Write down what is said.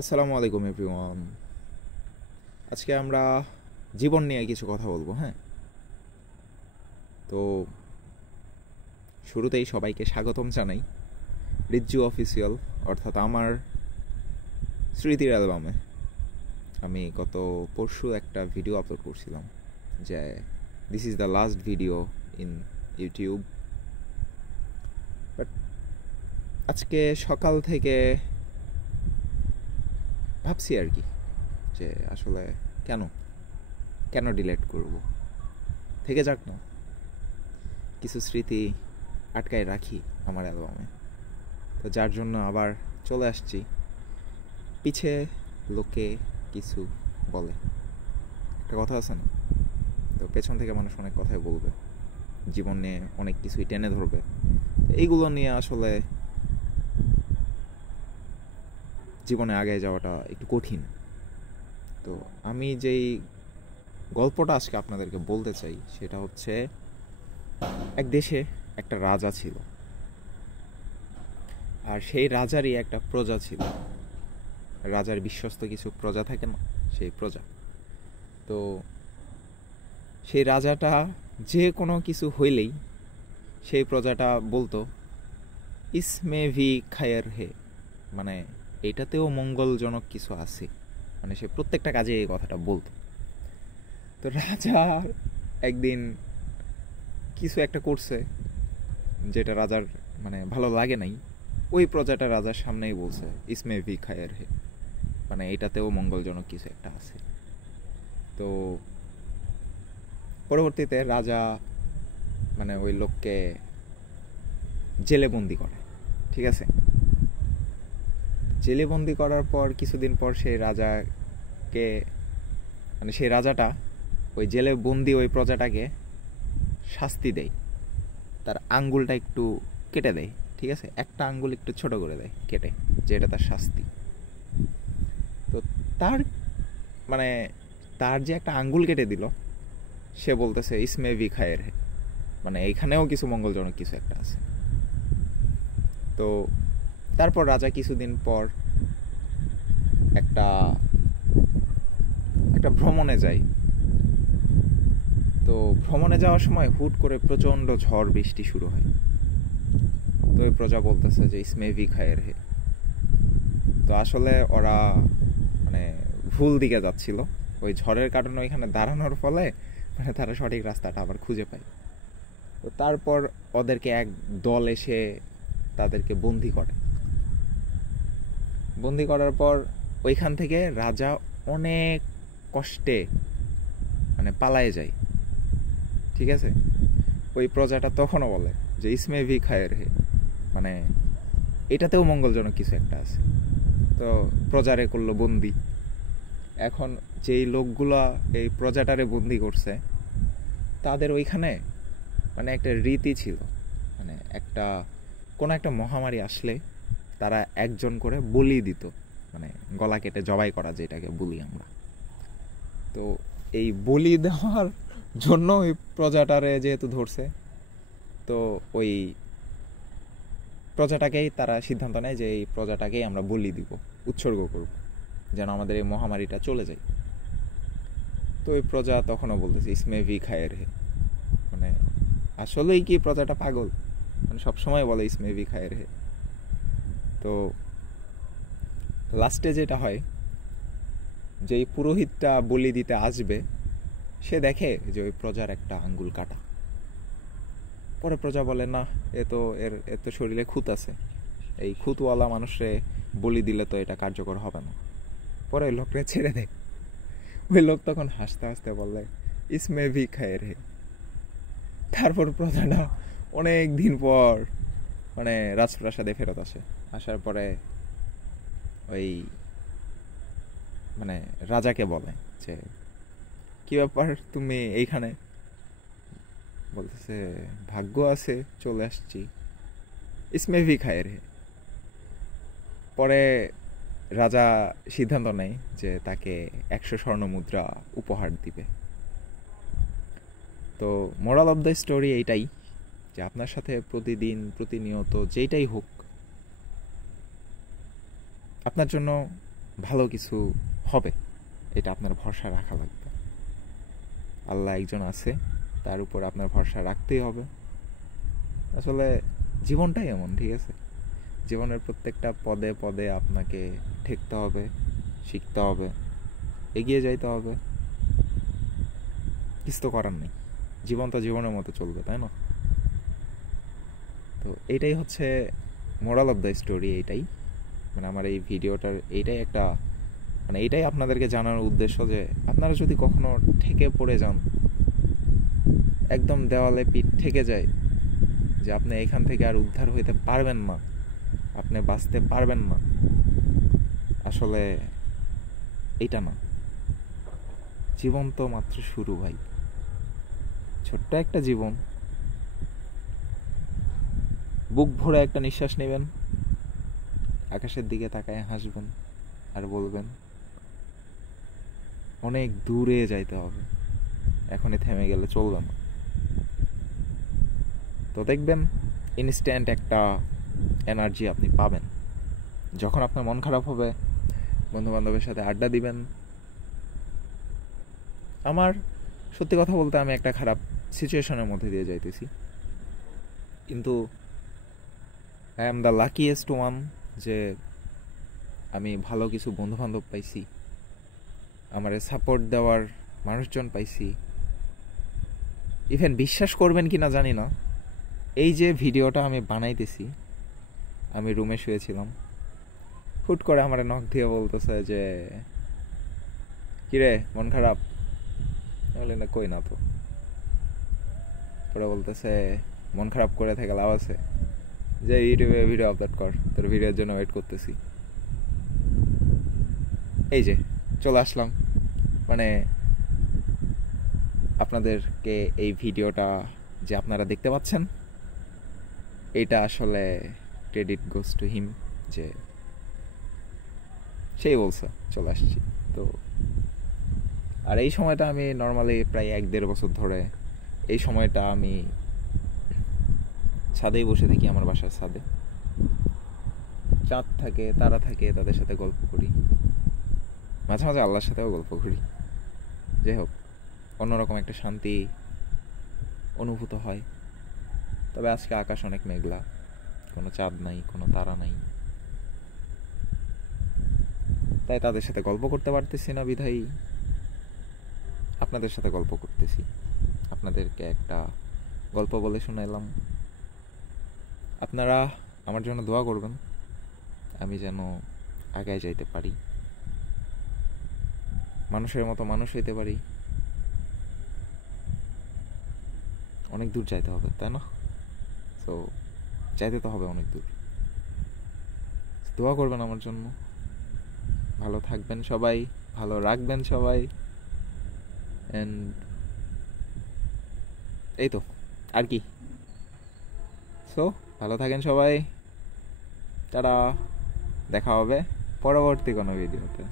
আসসালামু আলাইকুম এভরিওয়ান। আজকে আমরা জীবন নিয়ে কিছু কথা বলবো। হ্যাঁ, তো শুরুতেই সবাইকে স্বাগতম জানাই রিজ্জু অফিসিয়াল, অর্থাৎ আমার স্মৃতির অ্যালবামে। আমি গত পরশু একটা ভিডিও আপলোড করছিলাম যে this is the last video in YouTube. But আজকে সকাল থেকে ভাবছি আর কি যে আসলে কেন কেন ডিলেট করব, থেকে যাক না, কিছু স্মৃতি আটকায় রাখি আমার অ্যালবামে। তো যার জন্য আবার চলে আসছি। পিছে লোকে কিছু বলে, একটা কথা আছে না? তো পেছন থেকে মানুষ অনেক কথাই বলবে, জীবন নিয়ে অনেক কিছুই টেনে ধরবে। এইগুলো নিয়ে আসলে জীবনে আগে যাওয়াটা একটু কঠিন। তো আমি যেই গল্পটা আজকে আপনাদেরকে বলতে চাই সেটা হচ্ছে, এক দেশে একটা রাজা ছিল, আর সেই রাজারই একটা প্রজা ছিল। রাজার বিশ্বস্ত কিছু প্রজা থাকে না, সেই প্রজা। তো সেই রাজাটা যে কোনো কিছু হইলেই সেই প্রজাটা বলতো ইসমে ভি খায়ের হে, মানে এটাতেও মঙ্গলজনক কিছু আছে। মানে সে প্রত্যেকটা কাজে এই কথাটা বলতো। তো রাজা একদিন কিছু একটা করছে যেটা রাজার মানে ভালো লাগে নাই। ওই প্রজাটা রাজার সামনেই বলছে ইসমে ভি খায়ের হে, মানে এটাতেও মঙ্গলজনক কিছু একটা আছে। তো পরবর্তীতে রাজা মানে ওই লোককে জেলে বন্দি করে। ঠিক আছে, জেলে বন্দি করার পর কিছুদিন পর সেই রাজাকে মানে সেই রাজাটা ওই জেলে বন্দি ওই প্রজাটাকে শাস্তি দেয়, তার আঙ্গুলটা একটু কেটে দেয়। ঠিক আছে, একটা আঙ্গুল একটু ছোট করে দেয় কেটে, যে এটা তার শাস্তি। তো তার মানে তার যে একটা আঙ্গুল কেটে দিল, সে বলতেছে ইসমে ভি খায়ের হে, মানে এইখানেও কিছু মঙ্গলজনক কিছু একটা আছে। তো তারপর রাজা কিছুদিন পর একটা একটা ভ্রমণে যায়। তো ভ্রমণে যাওয়ার সময় হুট করে প্রচণ্ড ঝড় বৃষ্টি শুরু হয়। তো ওই প্রজা বলতেছে যে ইসমে ভি খায়ের হে। তো আসলে ওরা মানে ভুল দিকে যাচ্ছিল। ওই ঝড়ের কারণে ওইখানে দাঁড়ানোর ফলে মানে তারা সঠিক রাস্তাটা আবার খুঁজে পায়। তো তারপর ওদেরকে এক দল এসে তাদেরকে বন্দি করে। বন্দি করার পর ওইখান থেকে রাজা অনেক কষ্টে মানে পালায়ে যায়। ঠিক আছে, ওই প্রজাটা তখনও বলে যে ইসমে ভি খায়ের হে, মানে এটাতেও মঙ্গলজনক কিছু একটা আছে। তো প্রজারে করলো বন্দি। এখন যেই লোকগুলা এই প্রজাটারে বন্দি করছে, তাদের ওইখানে মানে একটা রীতি ছিল, মানে কোনো একটা মহামারী আসলে তারা একজন করে বলি দিত, মানে গলা কেটে জবাই করা যেটাকে বলি আমরা। তো এই বলি দেওয়ার জন্য ওই প্রজাটারে যেহেতু ধরছে, তো ওই প্রজাটাকেই তারা সিদ্ধান্ত নেয় যে এই প্রজাটাকেই আমরা বলি দিব, উৎসর্গ করব, যেন আমাদের এই মহামারীটা চলে যায়। তো ওই প্রজা তখনও বলতেছে ইসমে ভি খায়ের হে, মানে আসলেই কি প্রজাটা পাগল, মানে সবসময় বলে ইসমে ভি খায়ের হে। তো লাস্টে যেটা হয়, যেই পুরোহিতটা বলি দিতে আসবে, সে দেখে যে ওই প্রজার একটা আঙ্গুল কাটা। পরে প্রজা বলে না, এর তো শরীরে খুঁত আছে, এই খুঁতওয়ালা মানুষে বলি দিলে তো এটা কার্যকর হবে না। পরে ওই লোকটা ছেড়ে দেয়। ওই লোক তখন হাসতে হাসতে বললে ইসমে ভি খায়ের হে। তারপর প্রজাটা অনেক দিন পর মানে রাজপ্রাসাদে ফেরত আসে। আসার পরে ওই মানে রাজাকে বলে যে কি ব্যাপার তুমি এইখানে? বলতেছে ভাগ্য আছে চলে আসছি, ইসমে ভি খায়ের হে। পরে রাজা সিদ্ধান্ত নেয় যে তাকে 100 স্বর্ণ মুদ্রা উপহার দিবে। তো মোরাল অফ দ্য স্টোরি এইটাই যে আপনার সাথে প্রতিদিন প্রতিনিয়ত যেইটাই হোক, আপনার জন্য ভালো কিছু হবে, এটা আপনার ভরসা রাখা লাগবে। আল্লাহ একজন আছে, তার উপর আপনার ভরসা রাখতেই হবে। আসলে জীবনটাই এমন, ঠিক আছে? জীবনের প্রত্যেকটা পদে পদে আপনাকে ঠেকতে হবে, শিখতে হবে, এগিয়ে যাইতে হবে। কিছু তো করার নেই, জীবন তো জীবনের মতো চলবে, তাই না? তো এইটাই হচ্ছে মোরাল অফ দ্য স্টোরি। এইটাই মানে আমার এই ভিডিওটার এইটাই একটা মানে এইটাই আপনাদেরকে জানানোর উদ্দেশ্য যে আপনারা যদি কখনো ঠেকে পড়ে যান, একদম দেওয়ালে পিঠ ঠেকে যায়, যে আপনি এখান থেকে আর উদ্ধার হইতে পারবেন না, আপনি বাঁচতে পারবেন না, আসলে এইটা না। জীবন তো মাত্র শুরু ভাই, ছোট্ট একটা জীবন। বুক ভরে একটা নিঃশ্বাস নেবেন, আকাশের দিকে তাকায় হাসবেন আর বলবেন অনেক দূরে যাইতে হবে, এখনই থেমে গেলে চলবে না। তো দেখবেন ইনস্ট্যান্ট একটা এনার্জি আপনি পাবেন। যখন আপনার মন খারাপ হবে, বন্ধু বান্ধবের সাথে আড্ডা দিবেন। আমার সত্যি কথা বলতে আমি একটা খারাপ সিচুয়েশনের মধ্যে দিয়ে যাইতেছি, কিন্তু I am the luckiest one যে আমি ভালো কিছু বন্ধু বান্ধব পাইছি, আমার সাপোর্ট দেওয়ার মানুষজন পাইছি। ইভেন বিশ্বাস করবেন কি না জানি না, এই যে ভিডিওটা আমি বানাইতেছি, আমি রুমে শুয়েছিলাম, হুট করে আমার নখ দিয়ে বলতেছে যে কিরে মন খারাপ? বললি না, কই না তো। পরে বলতেছে মন খারাপ করে থেকে লাভ আছে, যে ইউটিউবে ভিডিও আপলোড কর, তোর ভিডিওর জন্য ওয়েট করতেছি। এই যে চলে আসলাম। মানে আপনাদেরকে এই ভিডিওটা যে আপনারা দেখতে পাচ্ছেন, এইটা আসলে ক্রেডিট গোস টু হিম, যে সেই বলছে চলে আসছি। তো আর এই সময়টা আমি নর্মালি প্রায় 1-1.5 বছর ধরে এই সময়টা আমি ছাদেই বসে থাকি, আমার বাসার ছাদে। চাঁদ থাকে, তারা থাকে, তাদের সাথে গল্প করি, মাঝে মাঝে আল্লাহর সাথেও গল্প করি। যাই হোক, অন্যরকম একটা শান্তি অনুভূত হয়। তবে আজকে আকাশ অনেক মেঘলা, কোনো চাঁদ নাই, কোনো তারা নাই, তাই তাদের সাথে গল্প করতে পারতেছি না, বিধায় আপনাদের সাথে গল্প করতেছি। আপনাদেরকে একটা গল্প বলে শোনাইলাম। আপনারা আমার জন্য দোয়া করবেন, আমি যেন আগায় যাইতে পারি, মানুষের মতো মানুষ হইতে পারি। অনেক দূর যাইতে হবে, তাই না? তো যাইতে তো হবে অনেক দূর। দোয়া করবেন আমার জন্য। ভালো থাকবেন সবাই, ভালো রাখবেন সবাই। এন্ড এই তো আর কি। সো ভালো থাকেন সবাই, টাটা। দেখা হবে পরবর্তী কোনো ভিডিওতে।